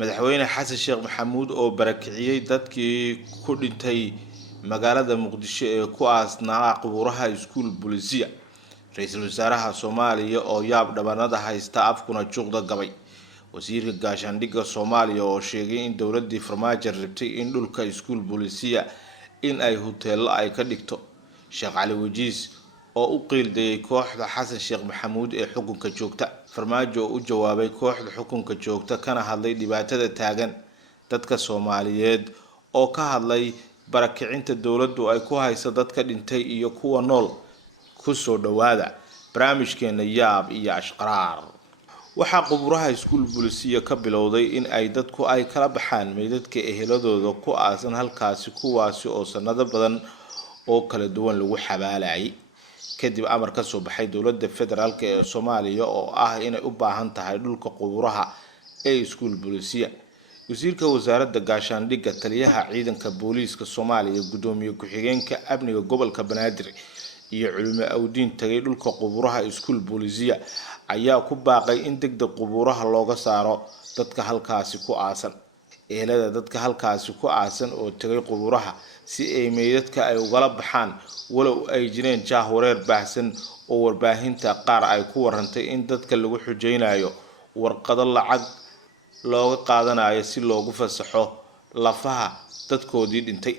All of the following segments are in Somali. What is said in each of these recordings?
madaxweyne xasan sheekh maxamuud oo barakiciyay dadkii ku dhintay magaalada muqdisho ee ku aasnaa qubuuraha iskuul booliisiya ra'iisul wasaaraha Soomaaliya oo yaab dhabanada haysta afkuna juuqda gabay wasiirka gaashaandhigga Soomaaliya oo sheegay in dawladda farmaajo rabtay in dhulka iskuul booliisiya in ay hoteelo ay ka dhigto Sheekh Cali Wajiis oo u qiilday kooxda xasan sheekh maxamuud ee xukunka joogta farmaajo u jawaabay kooxda xukunka joogta kana hadlay dhibaatada taagan dadka Soomaaliyeed oo ka hadlay barakicinta dawladdu ay ku hayso dadka dhintay iyo kuwa nool ku soo dhawaada barnaamijkeena yaab iyo ashqaraar waxa qubuuraha iskuul booliisiya ka bilowday in ay dadku ay kala baxaan meydadka eheladooda ku aasan halkaasi kuwaasi oo sanado badan oo kala duwan lagu xabaalay kadib amar ka soo baxay dawladda federaalka ee Soomaaliya oo ah inay u baahan tahay dhulka qubuuraha ee iskuul booliisiya wasiirka wasaaradda gaashaandhigga taliyaha ciidanka booliiska Soomaaliya gudoomiye ku-xigeenka amniga gobolka Banaadir iyo culimo awdiin tagay dhulka qubuuraha iskuul booliisiya ayaa ku baaqay in degdeg qubuuraha looga saaro dadka halkaasi ku aasan ehelada dadka halkaasi ku aasan oo tagay qubuuraha si ay meydadka ay uga baxaan walow ay jireen jahwareer baahsan oo warbaahinta qaar ay ku warantay in dadka lagu xujeynayo warqado lacag looga qaadanayo si loogu fasaxo lafaha dadkoodii dhintay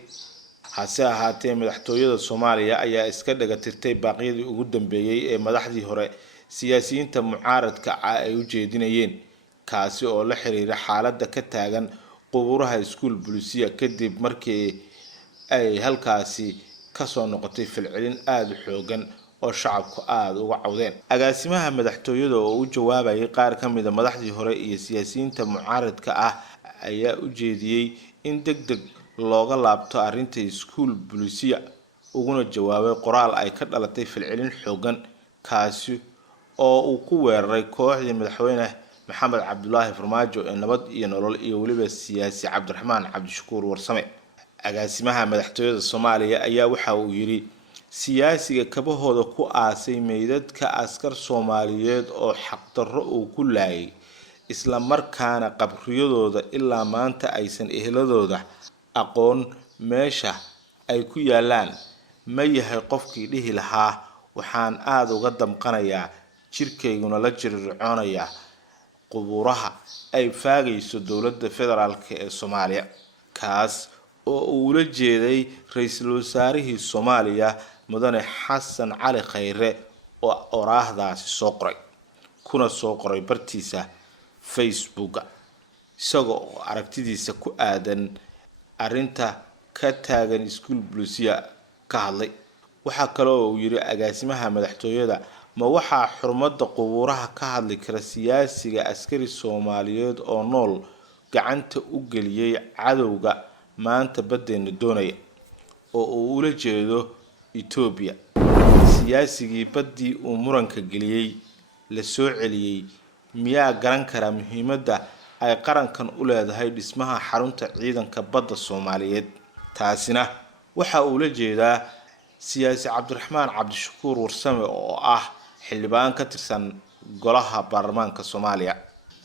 hase ahaatee madaxtooyada Soomaaliya ayaa iska dhaga tirtay baaqyadii ugu dambeeyay ee madaxdii hore siyaasiyiinta mucaaradka ay u jeedinayeen kaasi oo la xiriira xaaladda ka taagan qubuuraha iskuul booliisiya kadib markii ay halkaasi ka soo noqotay falcelin aad u xoogan oo shacabku aad uga cawdeen agaasimaha madaxtooyada oo u jawaabayay qaar ka mid ah madaxdii hore iyo siyaasiyiinta mucaaradka ah ayaa u jeediyay in degdeg looga laabto arrinta iskuul booliisiya uguna jawaabay qoraal ay ka dhalatay falcelin xoogan kaasi oo uu ku weeraray kooxdii madaxweyne maxamed cabdullaahi farmaajo ee nabad iyo nolol iyo waliba siyaasi cabdiraxmaan cabdishakuur warsame agaasimaha madaxtooyada Soomaaliya ayaa waxa uu yiri siyaasiga kabahooda ku aasay meydadka askar Soomaaliyeed oo xaqdarro uu ku laayay isla markaana qabriyadooda ilaa maanta aysan eheladooda aqoon meesha ay ku yaalaan ma yahay qofkii dhihi lahaa waxaan aad uga damqanayaa jirkayguna la jircoonaya qubuuraha ay faagayso dawladda federaalka ee Soomaaliya kaas oo uu la jeeday ra'iisul wasaarihii Soomaaliya mudane xasan cali khayre oo oraahdaasi soo qoray kuna soo qoray bartiisa Facebook isagoo aragtidiisa ku aadan arrinta ka taagan iskuul booliisiya ka hadlay waxa kale oo uu yiri agaasimaha madaxtooyada ma waxa xurmada qubuuraha ka hadli kara siyaasiga askari Soomaaliyeed oo nool gacanta u geliyay cadawga maanta badeena doonaya oo uu ula jeedo Ethiopia siyaasigii badii uu muranka geliyay la soo celiyay miyaa garan kara muhiimadda ay qarankan u leedahay dhismaha xarunta ciidanka badda Soomaaliyeed taasina waxa uu la jeedaa siyaasi cabdiraxmaan cabdishakuur warsame oo ah xildhibaan ka tirsan golaha baarlamaanka Soomaaliya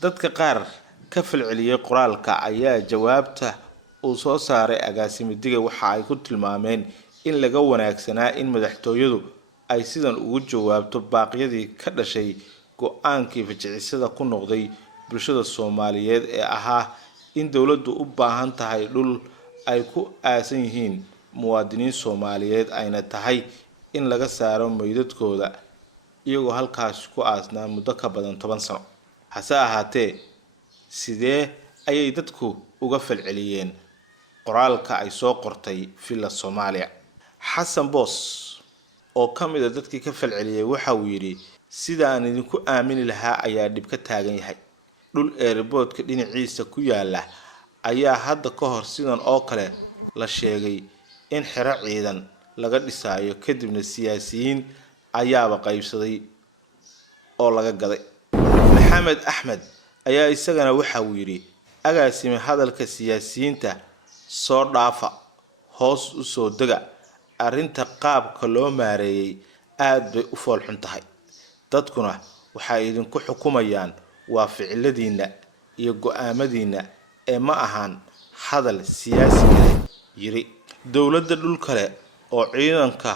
dadka qaar ka falceliyay qoraalka ayaa jawaabta uu soo saaray agaasimidiga waxa ay ku tilmaameen in laga wanaagsanaa in madaxtooyadu ay sidan ugu jawaabto baaqyadii ka dhashay go'aankii fajicisada ku noqday bulshada Soomaaliyeed ee ahaa in dawladdu u baahan tahay dhul ay ku aasan yihiin muwaadiniin Soomaaliyeed ayna tahay in laga saaro meydadkooda iyagoo halkaas ku aasnaa muddo ka badan 10 sano hase ahaatee sidee ayay dadku uga falceliyeen qoraalka ay soo qortay filla Soomaaliya xasan boos oo kamid ah dadkii ka falceliyay waxa uu yiri sidaan idinku aamini lahaa ayaa dib ka taagan yahay dhul airportka dhinaciisa ku yaala ayaa hadda ka hor sidan oo kale la sheegay in xiro ciidan laga dhisayo kadibna siyaasiyiin ayaaba qaybsaday oo laga gaday maxamed axmed ayaa isagana waxa uu yiri agaasime hadalka siyaasiyiinta soo dhaafa hoos u soo daga arrinta qaabka loo maareeyay aad bay u fool xun tahay dadkuna waxa idinku xukumayaan waa ficiladiina iyo go'aamadiina ee ma ahan hadal siyaasi kale yiri dowladda dhul kale oo ciidanka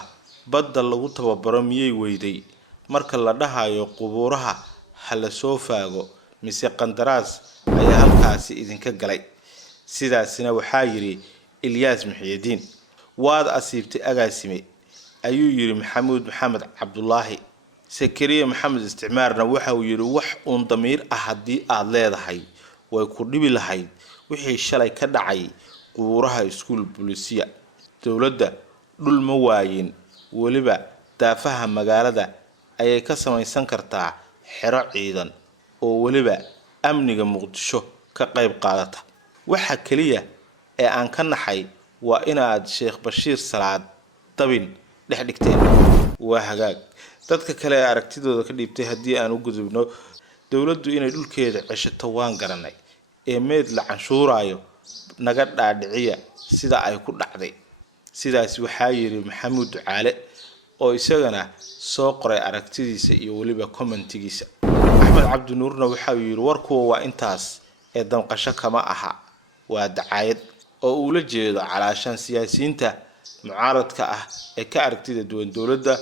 badda lagu tababaro miyay weyday marka la dhahayo qubuuraha hala soo faago mise qandaraas ayaa halkaasi idinka galay sidaasina waxaa yiri Ilyas Muxyidiin waad asiibtay agaasime ayuu yiri Maxamed Cabdullaahi Sakariya Maxamed isticmaalna waxa uu yiri wax uun damiir ah hadii aad leedahay way ku dhibi lahayd wixii shalay ka dhacay qubuuraha iskuul booliisiya dowladda dhul ma waayin waliba daafaha magaalada ayay ka samaysan kartaa xero ciidan oo waliba amniga Muqdisho ka qayb qaadata waxa kaliya ee aan ka naxay waa inaad Sheekh Bashiir Salaad dabin dhigteen waa hagaag dadka kale aragtidooda ka dhiibtay hadii aan u gudubno dowladdu inay dhulkeeda ceshato waan garanay ee meed la canshuurayo naga dhaadhiciya sida ay ku dhacday sidaas waxaa yiri Maxamuud Ducaale oo isagana soo qoray aragtidiisa iyo waliba commentigiisa Axmed Cabdi Nuurna waxa uu yiri warku waa intaas ee damqasho kama aha waa dacaayad oo uu la jeedo calaashan siyaasiyiinta mucaaradka ah ee ka aragtida duwan dowladda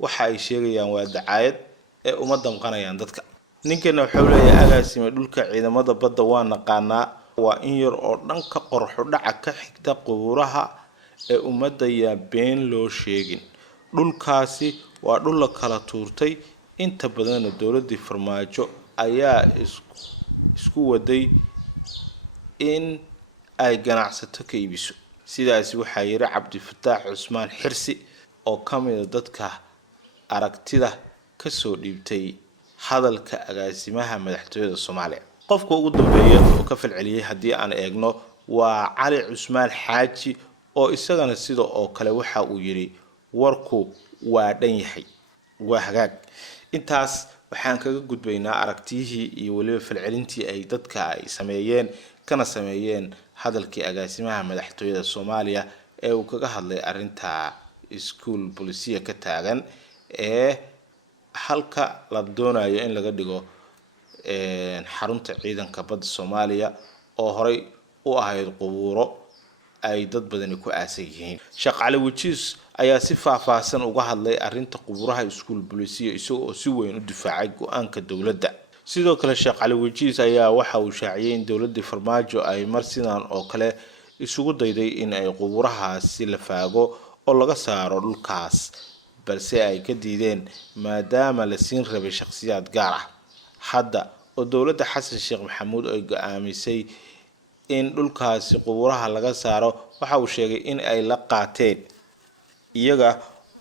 waxa ay sheegayaan waa dacaayad ee uma damqanayaan dadka ninkana wuxuu leeyahay agaasime dhulka ciidamada badda waa naqaanaa waa in yar oo dhanka qorxo dhaca ka xigta qubuuraha ee ummadda yaa been loo sheegin dhulkaasi waa dhul la kala tuurtay inta badan dowladda Farmaajo ayaa isku waday in ay ganacsato ka iibiso sidaas waxa yiri Cabdi Fataax Cusmaan Xirsi oo kamid dadka aragtida ka soo dhiibtay hadalka agaasimaha madaxtooyada Soomaaliya qofka ugu dambeeyay oo ka falceliyay hadii aan eegno waa Cali Cusmaan Xaaji oo isagana sidoo oo kale waxa uu yiri warku waa dhan yahay waa hagaag intaas waxaan kaga gudbaynaa aragtiyihii iyo waliba falcelintii ay dadka ay sameeyeen kana sameeyeen hadalkii agaasimaha madaxtooyada Soomaaliya ee uu kaga hadlay arinta iskuul booliisiya ka taagan ee halka la doonayo in laga dhigo xarunta ciidanka badda Soomaaliya oo horay u ahayd qubuuro ay dad badan ku aasan yihiin Sheekh Cali Wajiis ayaa si faahfaahsan uga hadlay arinta qubuuraha iskuul booliisiya isagoo si weyn u difaacay go'aanka dowladda sidoo kale Sheekh Cali Wajiis ayaa waxa uu shaaciyay in dowladda Farmaajo ay mar sidaan oo kale isugu dayday in ay qubuurahaasi la faago oo laga saaro dhulkaas balse ay ka diideen maadaama la siin rabay shakhsiyaad gaar ah hadda oo dowladda Xasan Sheekh Maxamuud ay go'aamisay in dhulkaasi qubuuraha laga saaro waxa uu sheegay in ay la qaateen iyaga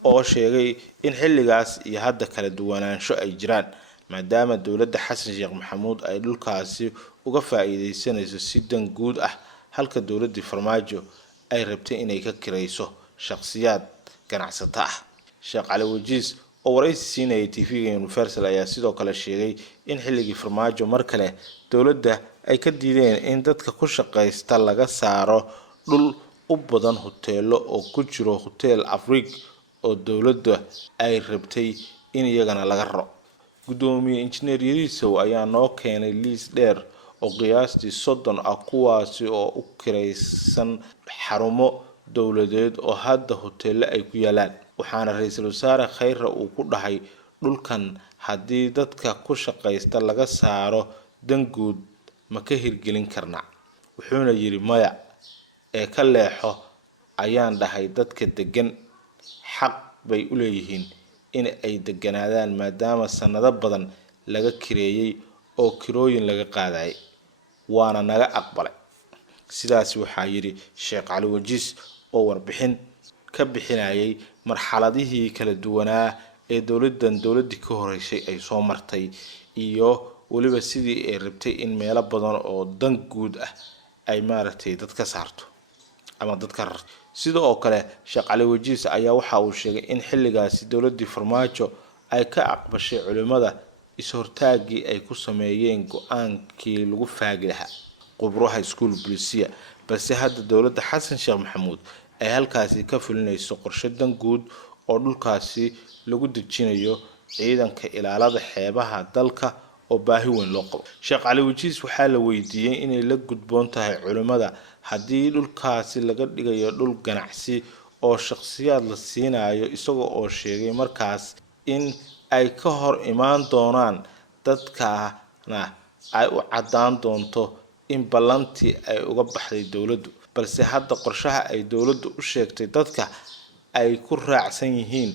oo sheegay in xilligaas iyo hadda kala duwanaansho ay jiraan maadaama dowladda Xasan Sheekh Maxamuud ay dhulkaasi uga faa'iideysanayso si dan guud ah halka dowladda Farmaajo ay rabtay inay ka kirayso shakhsiyaad ganacsato ah Sheekh Cali Wajiis oo waraysi siinayay TV-ga Universal ayaa sidoo kale sheegay in xilligii Farmaajo mar kale dowladda ay ka diideen in dadka ku shaqeysta laga saaro dhul u badan hoteelo oo ku jiro Hotel Afrique oo dowladda ay rabtay in iyagana laga raro gudoomiye injineer Yariisow ayaa noo keenay liis dheer oo qiyaastii 30 ah kuwaasi oo u kiraysan xarumo dowladeed oo hadda hoteelo ay ku yaalaan waxaana ra'iisul wasaare Khayra uu ku dhahay dhulkan hadii dadka ku shaqeysta laga saaro dan guud ma ka hirgelin karna wuxuuna yiri maya ee ka leexo ayaan dhahay dadka degan xaq bay u leeyihiin in ay deganaadaan maadaama sanado badan laga kireeyay oo kirooyin laga qaaday waana naga aqbalay sidaas waxaa yiri Sheekh Cali Wajiis oo warbixin ka bixinayay marxaladihii kala duwanaa ee dowladii ka horeysay ay soo martay iyo waliba sidii ay rabtay in meelo badan oo dan guud ah ay maaragtay dadka saarto ama dadka sidoo kale Sheekh Cali Wajiis ayaa waxa uu sheegay in xilligaasi dowladda Farmaajo ay ka aqbashay culimada is-hortaagii ay ku sameeyeen go'aankii lagu faagi lahaa qubuuraha iskuul booliisiya balse hadda dowladda Xasan Sheekh Maxamuud ay halkaasi ka fulinayso qorshe dan guud oo dhulkaasi lagu dejinayo ciidanka ilaalada xeebaha dalka oo baahi weyn loo qabo. Sheekh Cali Wajiis waxaa la weydiiyay inay la gudboon tahay culimada haddii dhulkaasi laga dhigayo dhul ganacsi oo shakhsiyaad la siinayo, isagoo oo sheegay markaas in ay ka hor imaan doonaan dadkana ay u cadaan doonto in ballantii ay uga baxday dowladdu, balse hadda qorshaha ay dowladdu u sheegtay dadka ay ku raacsan yihiin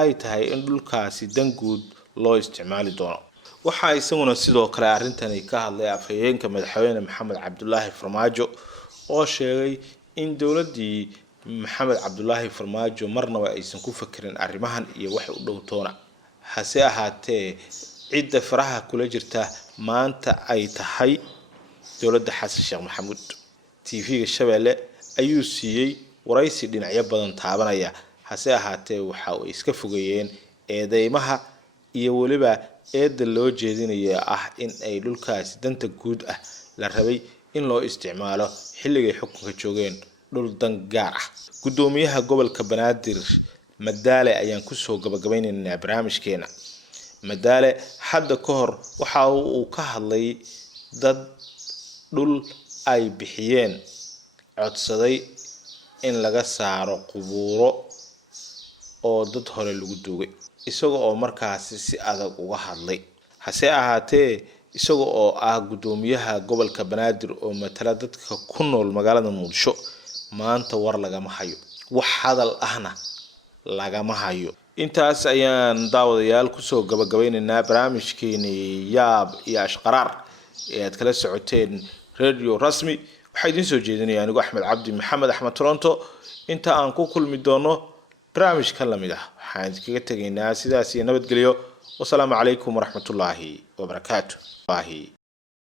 ay tahay in dhulkaasi dan guud loo isticmaali doono. waxaa isaguna sidoo kale arrintani ka hadlay afhayeenka madaxweyne Maxamed Cabdullaahi Farmaajo oo sheegay in dowladdii Maxamed Cabdullaahi Farmaajo marnaba aysan ku fakirin arrimahan iyo wax u dhow toona, hase ahaatee cidda faraha kula jirta maanta ay tahay dowladda Xasan Sheekh Maxamuud. TV-ga Shabeelle ayuu siiyay waraysi dhinacyo badan taabanaya, hase ahaatee waxa ay iska fogeeyeen eedeymaha iyo waliba eedda loo jeedinayo in ay dhulkaasi danta guud la rabay in loo isticmaalo xilligay xukunka joogeen dhul dan gaar ah. Gudoomiyaha gobolka Banaadir Madaale ayaan ku soo gabagabaynaynaa barnaamijkeena. Madaale hadda ka hor waxa uu ka hadlay dad dhul ay bixiyeen codsaday in laga saaro qubuuro oo dad hore lagu duugay, isagoo oo markaasi si adag uga hadlay. hase ahaatee isagoo oo gudoomiyaha gobolka Banaadir oo matala dadka ku nool magaalada Muqdisho, maanta war lagama hayo, wax hadal ahna lagama hayo. intaas ayaan daawadayaal ku soo gabagabaynaynaa barnaamijkeeni yaab iyo ashqaraar ee aad kala socoteen radio rasmi. waxaa idin soo jeedinaya anigu Axmed Cabdi Maxamed Axmed Toronto. inta aan ku kulmi doono barnaamij ka lamid waxaan idinkaga tegaynaa sidaas iyo nabadgelyo. wassalaamu calaykum waraxmatullaahi wabarakaatuh.